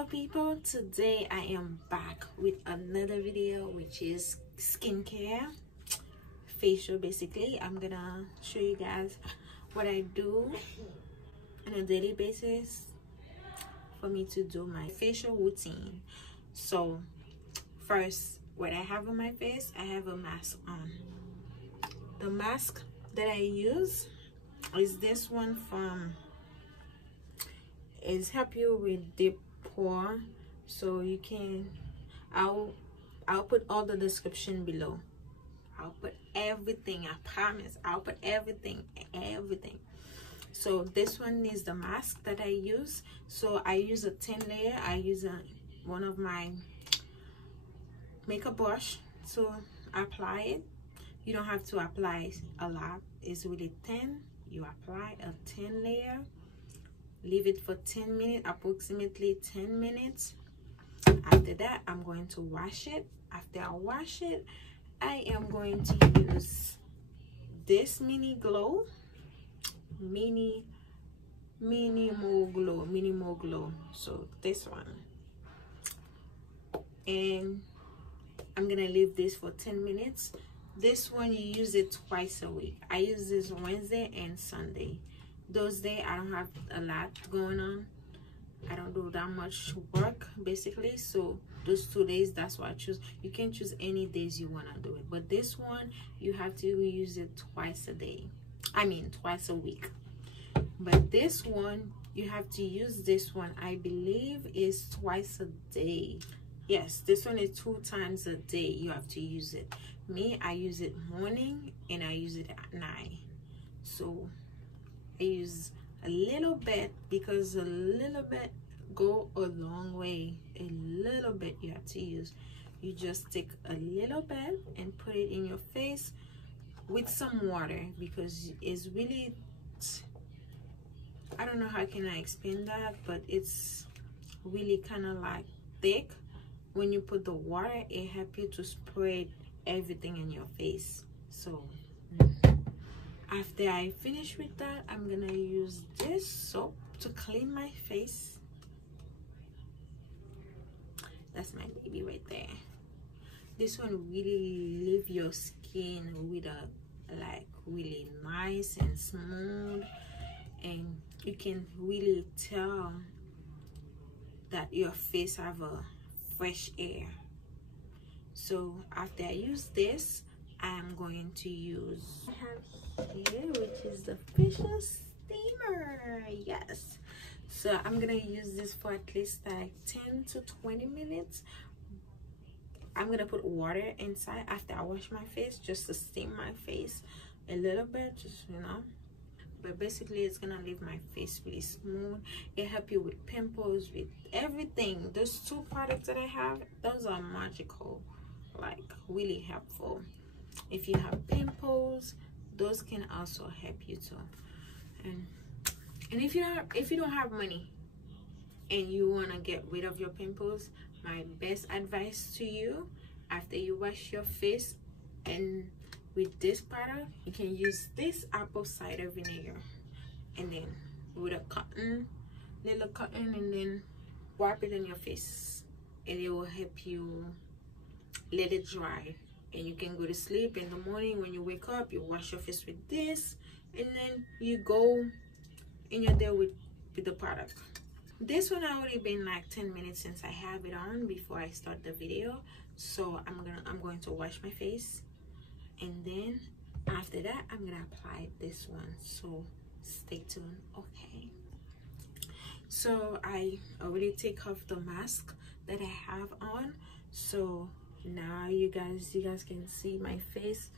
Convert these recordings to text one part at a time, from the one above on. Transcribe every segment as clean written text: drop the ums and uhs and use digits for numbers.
beautiful people. Today I am back with another video, which is skincare, facial. Basically, I'm gonna show you guys what I do on a daily basis for me to do my facial routine. So first, what I have on my face, I have a mask on. The mask that I use is this one from, it's help you with deep pore. So you can, I'll put all the description below. I'll put everything, I promise. I'll put everything. So this one is the mask that I use. So I use a 10 layer. I use one of my makeup brush to apply it. You don't have to apply a lot. It's really thin. You apply a 10 layer, leave it for 10 minutes, approximately 10 minutes. After that, I'm going to wash it. After I wash it, I am going to use this Minimo glow. So this one, and I'm gonna leave this for 10 minutes. This one, you use it twice a week. I use this Wednesday and Sunday. Those days I don't have a lot going on. I don't do that much work basically. So those 2 days, that's what I choose. You can choose any days you want to do it, but this one you have to use it twice a day. I mean twice a week. But this one, you have to use this one, I believe is twice a day. Yes, this one is 2 times a day you have to use it. Me, I use it morning and I use it at night. So I use a little bit, because a little bit go a long way. A little bit you have to use. You just take a little bit and put it in your face with some water, because it's really, I don't know how can I explain that, but it's really kind of like thick. When you put the water, it helps you to spread everything in your face. So after I finish with that, I'm gonna use this soap to clean my face. That's my baby right there. This one really leave your skin with a like really nice and smooth, and you can really tell that your face have a fresh air. So after I use this, I'm going to use, I have here, which is the facial steamer. Yes, so I'm gonna use this for at least like 10 to 20 minutes. I'm gonna put water inside after I wash my face, just to steam my face a little bit, just but basically it's gonna leave my face really smooth. It help you with pimples, with everything. Those 2 products that I have, those are magical, like really helpful. If you have pimples, those can also help you too. And if you don't have money and you want to get rid of your pimples, my best advice to you, after you wash your face and with this product, you can use this apple cider vinegar, and then with a little cotton, and then wipe it on your face, and it will help you let it dry. And you can go to sleep. In the morning when you wake up, you wash your face with this, and then you go in your day with the product. This one already been like 10 minutes since I have it on before I start the video. So I'm going to wash my face, and then after that I'm gonna apply this one. So stay tuned. Okay, so I already take off the mask that I have on. So now you guys can see my face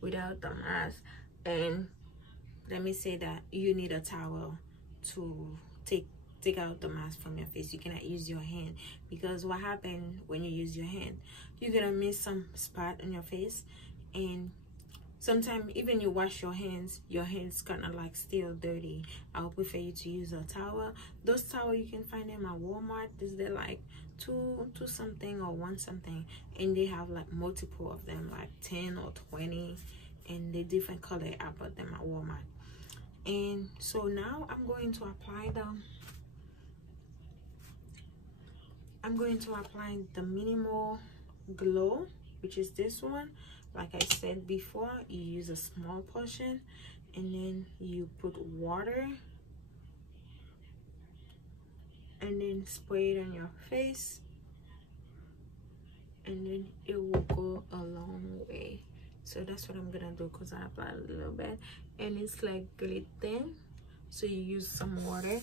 without the mask. And let me say that you need a towel to take out the mask from your face. You cannot use your hand, because what happens when you use your hand, you're gonna miss some spot on your face. And sometimes even you wash your hands kind of like still dirty. I would prefer you to use a towel. Those towels, you can find them at Walmart. They're like two something or 1 something, and they have like multiple of them, like 10 or 20, and they're different color. I bought them at Walmart. And so now I'm going to apply I'm going to apply the Minimo Glow, which is this one. Like I said before, you use a small portion and then you put water and then spray it on your face, and then it will go a long way. So that's what I'm gonna do, because I applied a little bit and it's like really thin, so you use some water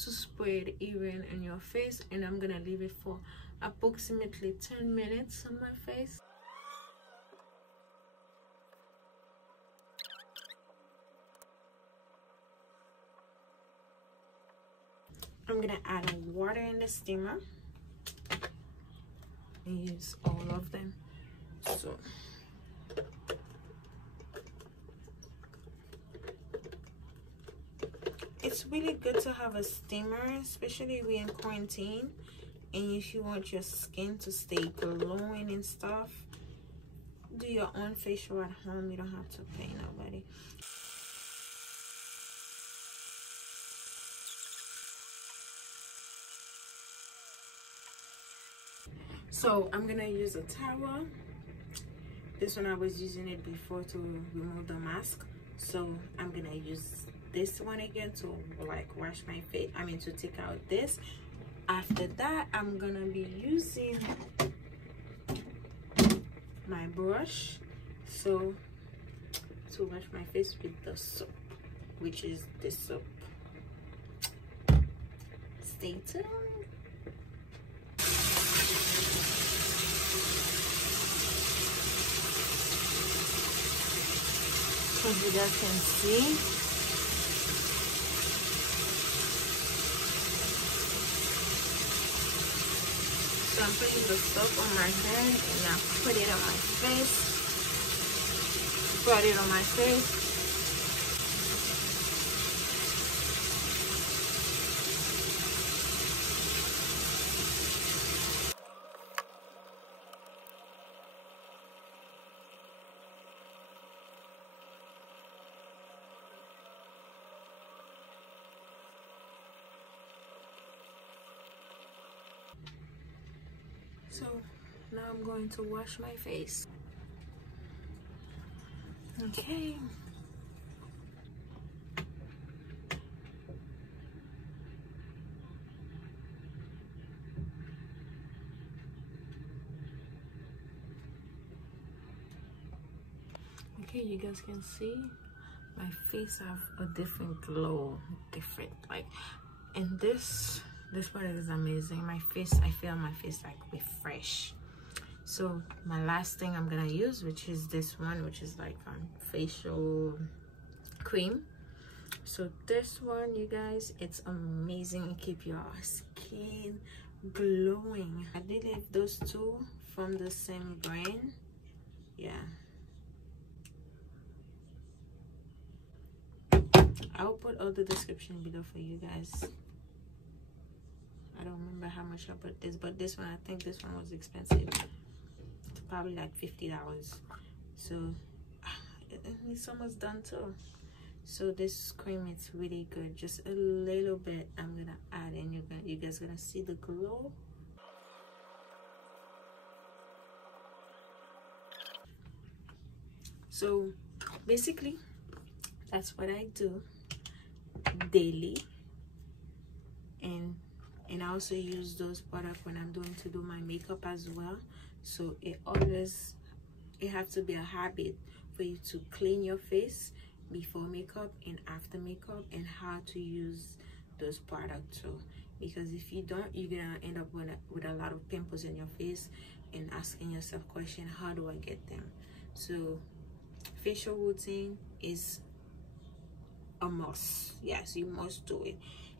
to spray it even on your face, and I'm gonna leave it for approximately 10 minutes on my face. I'm gonna add water in the steamer and use all of them. So it's really good to have a steamer, especially we're in quarantine, and if you want your skin to stay glowing and stuff, do your own facial at home. You don't have to pay nobody. So I'm gonna use a towel. This one I was using it before to remove the mask, so I'm gonna use this one again to like wash my face, I mean to take out this. After that, I'm gonna be using my brush so to wash my face with the soap, which is this soap. Stay tuned. As you guys can see, so I'm putting the soap on my hand and I put it on my face. Put it on my face. So now I'm going to wash my face. Okay. Okay, you guys can see my face have a different glow, like, and this product is amazing. My face, I feel my face like refresh. So my last thing I'm gonna use, which is this one, which is like facial cream. So this one, you guys, it's amazing. It keep your skin glowing. I did leave those two from the same brand. Yeah, I'll put all the description below for you guys. I don't remember how much I put this, but this one, I think this one was expensive. It's probably like $50. So it's almost done too. So this cream, it's really good. Just a little bit I'm gonna add, and you guys gonna see the glow. So basically that's what I do daily, and I also use those products when I'm doing to do my makeup as well. So it has to be a habit for you to clean your face before makeup and after makeup, and how to use those products too, because if you don't, you're gonna end up with a lot of pimples in your face and asking yourself question, how do I get them? So facial routine is a must. Yes, you must do it.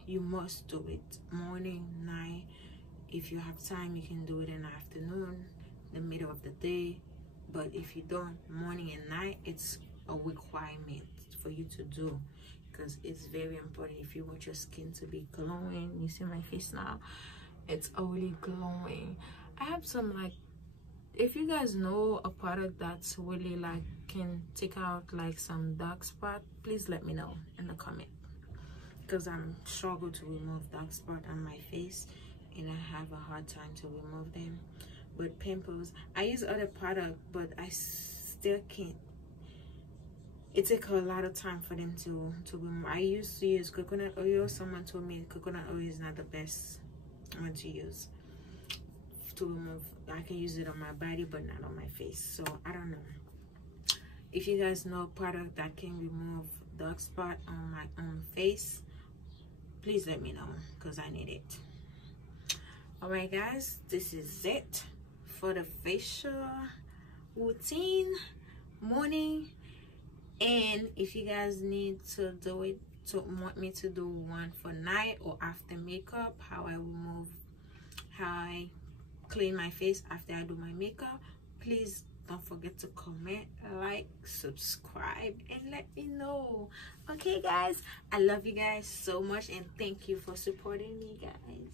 You must do it morning, night. If you have time, you can do it in the afternoon, the middle of the day. But if you don't, morning and night, it's a requirement for you to do, because it's very important if you want your skin to be glowing. You see my face now, it's already glowing. I have some, like, if you guys know a product that's really like can take out like some dark spot, please let me know in the comment, because I'm struggle to remove dark spot on my face, and I have a hard time to remove them. But pimples, I use other product, but I still can't. It takes a lot of time for them to remove. I used to use coconut oil. Someone told me coconut oil is not the best one to use to remove. I can use it on my body but not on my face, so I don't know. If you guys know a product that can remove dark spot on my own face, please let me know, because I need it. All right guys, this is it for the facial routine morning. And if you guys need to do it, to want me to do one for night or after makeup, how I clean my face after I do my makeup, please don't forget to comment, like, subscribe, and let me know. Okay guys, I love you guys so much, and thank you for supporting me guys.